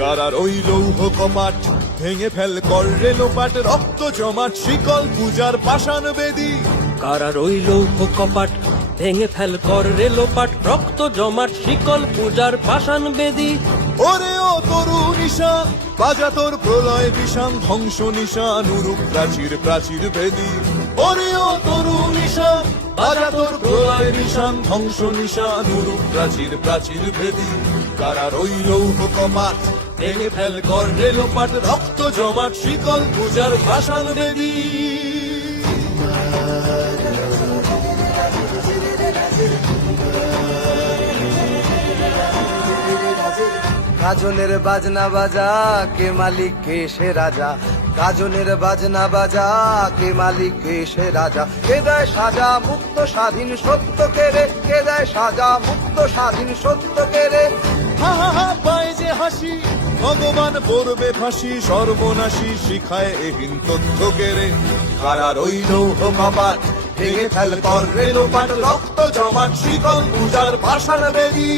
কারার ওই লৌহ কপাট ভেঙে ফেল কর রে লোপাট, রক্ত জমাট শিকল পূজার পাষাণ বেদী। কারা রইল কপাট ভেঙে ফেল কর রে লোপাট, রক্ত জমাট শিকল পূজার পাষাণ বেদী। ওরে ও তরু নিশান বাজা তোর প্রলয় বিষান, ধ্বংস নিশান উরুপ প্রাচীর প্রাচীর বেদী। ওরে ও তরু নিশান বাজা তোর প্রলয় নিশান, ধ্বংস নিশান উরুপ প্রাচীর প্রাচীর বেদী। কারা রইল কপাট ভেঙে ফেল কর রে লোপাট, রক্ত জমাট শিকল পূজার পাষাণ বেদী। গাজনের বাজনা বাজা, কে মালিক কে সে রাজা। গাজনের বাজনা বাজা, কে মালিক কে সে রাজা। কে দেয় সাজা মুক্ত স্বাধীন সত্য কেড়ে, কে দেয় সাজা মুক্ত স্বাধীন সত্য কেড়ে। হা হা হা পায় যে হাসি, ভগবান পড়বে ফাঁসি, সর্বনাশী শিখায় এহীন তথ্য কেড়ে। কারা রইল কপাট ভেঙে ফেল কর রে লোপাট, রক্ত জমাট শিকল পূজার পাষাণ বেদী।